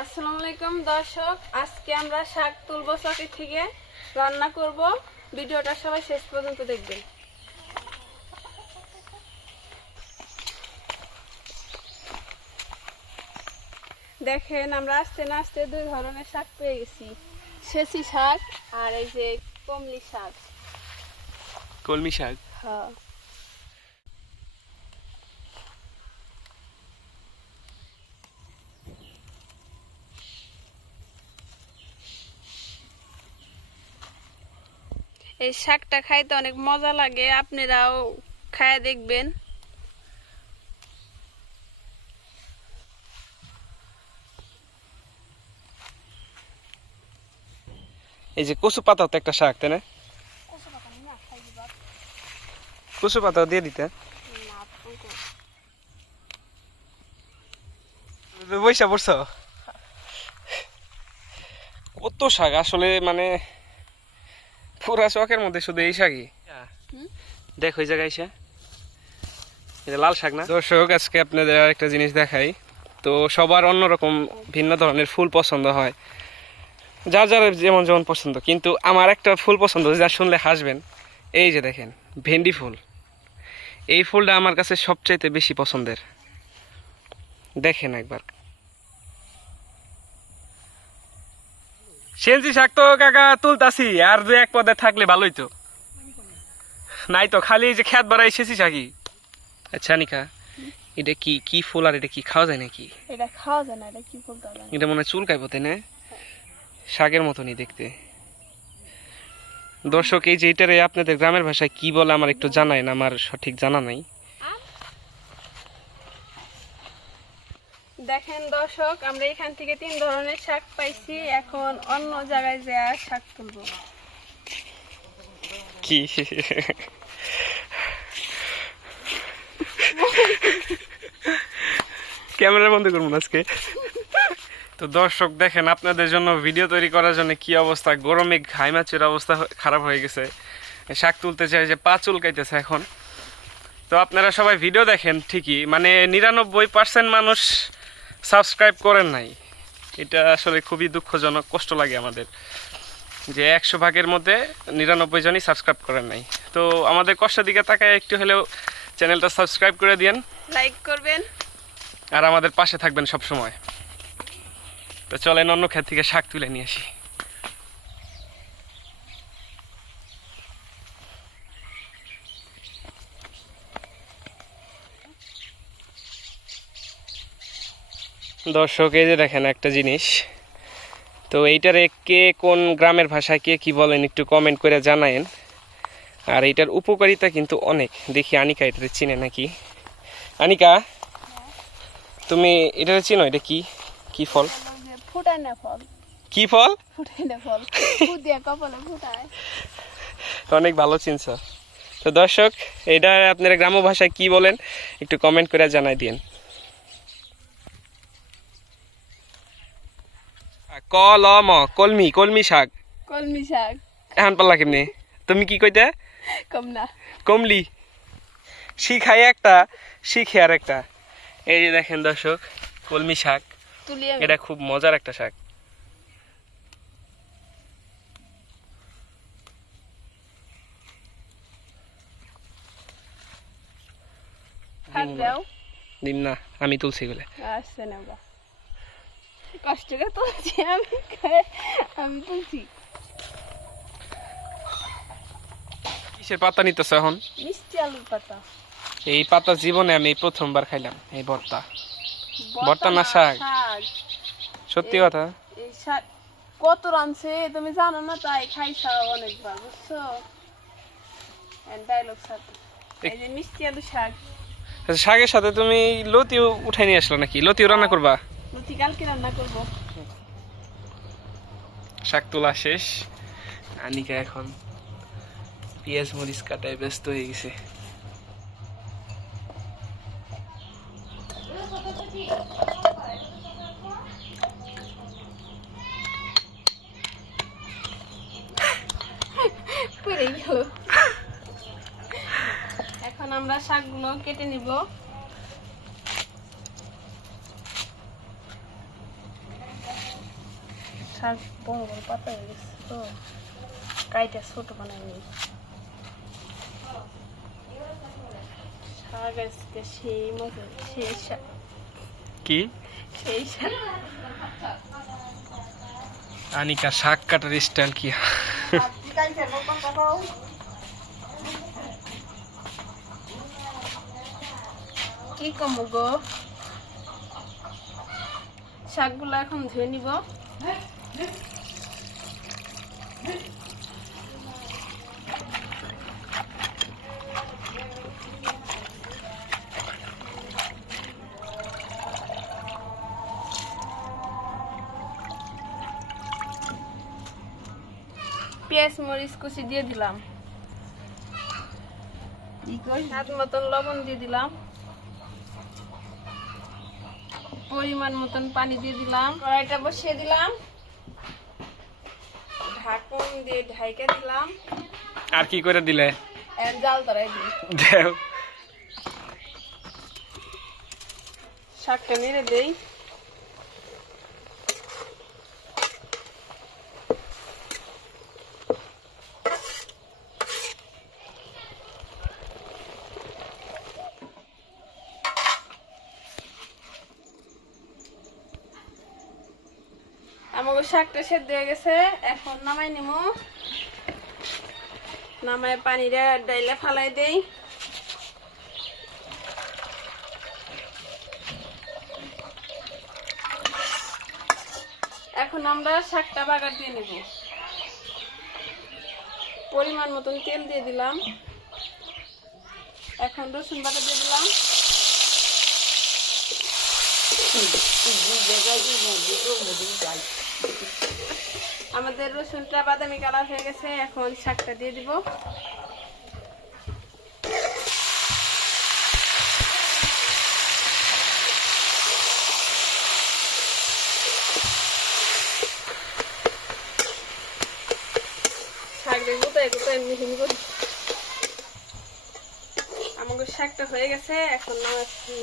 আসসালামু আলাইকুম দর্শক, আজকে আমরা শাক তুলবো চকি থেকে, রান্না করব। ভিডিওটা সবাই শেষ পর্যন্ত দেখবেন। দেখেন, আমরা আস্তে না আস্তে দুই ধরনের শাক পেয়ে গেছি, সেচি শাক আর এই যে কমলি শাক। কলমি শাক। হ্যাঁ, এই শাকটা খাইতে অনেক মজা লাগে, আপনারাও খায় দেখবেন। এই যে কচু পাতাও তো একটা শাক, তাই না? কচু পাতাও দিয়ে দিতে বৈশা পড়ছ। কত শাক আসলে, মানে পুরা চকের মধ্যে শুধু এই শাকই। দেখো এই জায়গায় এসে এটা লাল শাক না। দর্শক, আজকে আপনাদের আর একটা জিনিস দেখাই। তো সবার অন্যরকম ভিন্ন ধরনের ফুল পছন্দ হয়, যার যার যেমন যেমন পছন্দ, কিন্তু আমার একটা ফুল পছন্দ, যা শুনলে হাসবেন। এই যে দেখেন, ভেন্ডি ফুল। এই ফুলটা আমার কাছে সবচাইতে বেশি পছন্দের। দেখেন একবার। সেলজি শাক তো কাকা তুলতাছি, আর যে এক পদে থাকলে ভালোই তো। নাই তো, খালি এই যে খেত বাড়াই সেচি শাকই। আচ্ছা আনিকা, এটা কি কি ফুল আর এটা কি খাওয়া যায় নাকি? এটা খাওয়া যায় না, এটা কি ফুল জানি। এটা মনে হয় চুলকায় পথে না, শাকের মতনই দেখতে। দর্শক, এই যে এটারে আপনাদের গ্রামের ভাষায় কি বলে আমার একটু জানাই না, আমার সঠিক জানা নাই। দেখেন দর্শক, আমরা এখান থেকে 3 ধরনের শাক পাইছি, এখন অন্য জায়গায় যা শাক তুলবো। কি ক্যামেরা বন্ধ করবো আজকে। তো দর্শক দেখেন, আপনাদের জন্য ভিডিও তৈরি করার জন্য কি অবস্থা, গরমে ঘাইমাচির অবস্থা খারাপ হয়ে গেছে। শাক তুলতে চাই যে পা চুলকাইতেছে এখন। তো আপনারা সবাই ভিডিও দেখেন ঠিকই, মানে 99% মানুষ সাবস্ক্রাইব করেন নাই। এটা আসলে খুবই দুঃখজনক, কষ্ট লাগে আমাদের যে 100 ভাগের মধ্যে 99 জনই সাবস্ক্রাইব করেন নাই। তো আমাদের কষ্টের দিকে তাকায় একটু হলেও চ্যানেলটা সাবস্ক্রাইব করে দিন, লাইক করবেন আর আমাদের পাশে থাকবেন সব সময়। তো চলেন অন্য ক্ষেত থেকে শাক তুলে নিয়ে আসি। দর্শক, এই যে দেখেন একটা জিনিস। তো এইটার কে কোন গ্রামের ভাষায় কে কি বলেন একটু কমেন্ট করে জানায়েন। আর এইটার উপকারিতা কিন্তু অনেক। দেখি আনিকা এটারে চিনে নাকি। আনিকা, তুমি এটারে চিনো? এটা কি কি ফল? ফুটায় না ফল। কি ফল? ফুটায় না ফল, ফুট দিয়ে কপালে ফুটায়। অনেক ভালো চিনছ। তো দর্শক, এটা আপনারা গ্রাম্য ভাষায় কি বলেন একটু কমেন্ট করে জানাই দিন। কলম, কলমি, কলমি শাক। কলমি শাক। এখন পারলা কেমনি? তুমি কি কইতে? কম না, কমলি। শিখাই একটা, শিখে আর একটা। এই যে দেখেন দর্শক, কলমি শাক। তুলি আমি। এটা খুব মজার একটা শাক। হাত দাও। দিম না, আমি তুলছি বলে। আসছে না বা, কষ্ট করে তুলছি আমি, আমি তুলছি। কিসের পাতা নিতেছ এখন? মিষ্টি আলুর পাতা। এই পাতা জীবনে আমি প্রথমবার খাইলাম, এই ভর্তা। ভর্তা না শাক? সত্যি কথা। এই শাক কত রানছে তুমি জানো না, তাই খাইছা অনেকবার, বুঝছো? ডায়লগ সাথে এই যে মিষ্টি আলু শাক। আচ্ছা, শাকের সাথে তুমি লতিও উঠাই নিয়ে আসলো নাকি? লতিও রান্না করবা? লতি কালকে রান্না করবো। শাক তোলা শেষ। আনিকা এখন পেঁয়াজ মরিচ কাটায় ব্যস্ত হয়ে গেছে। এখন আমরা শাকগুলো কেটে নিব। শাক বড় বড় পাতা হয়ে গেছে তো কাইটা ছোট বানাই নি শাক আজকে সেই মজা সেই শাক কি সেই শাক আনিকা শাক কাটার স্টাইল কি কি কম গো শাকগুলো এখন ধুয়ে নিব পেঁয়াজ মরিচ কুচি দিয়ে দিলাম স্বাদ মতন লবণ দিয়ে দিলাম পরিমাণ মতন পানি দিয়ে দিলাম কড়াইটা বসিয়ে দিলাম ঢাকন দিয়ে ঢাইকা দিলাম আর কি করে দিলে জাল ধরাই দিই দেও শাকটা নেড়ে দেই আমাকে শাকটা সেদ্ধ হয়ে গেছে এখন নামাই নিব নামায় পানিটা ডাইলে ফালাই দেই এখন আমরা শাকটা বাগার দিয়ে নেব পরিমাণ মতন তেল দিয়ে দিলাম এখন রসুন বাটা দিয়ে দিলাম আমাদের রসুনটা বাদামি কালার হয়ে গেছে এখন শাকটা দিয়ে দিব শাক দিয়ে গোটায় গোটায় মিহি করি আমাদের শাকটা হয়ে গেছে এখন নামাচ্ছি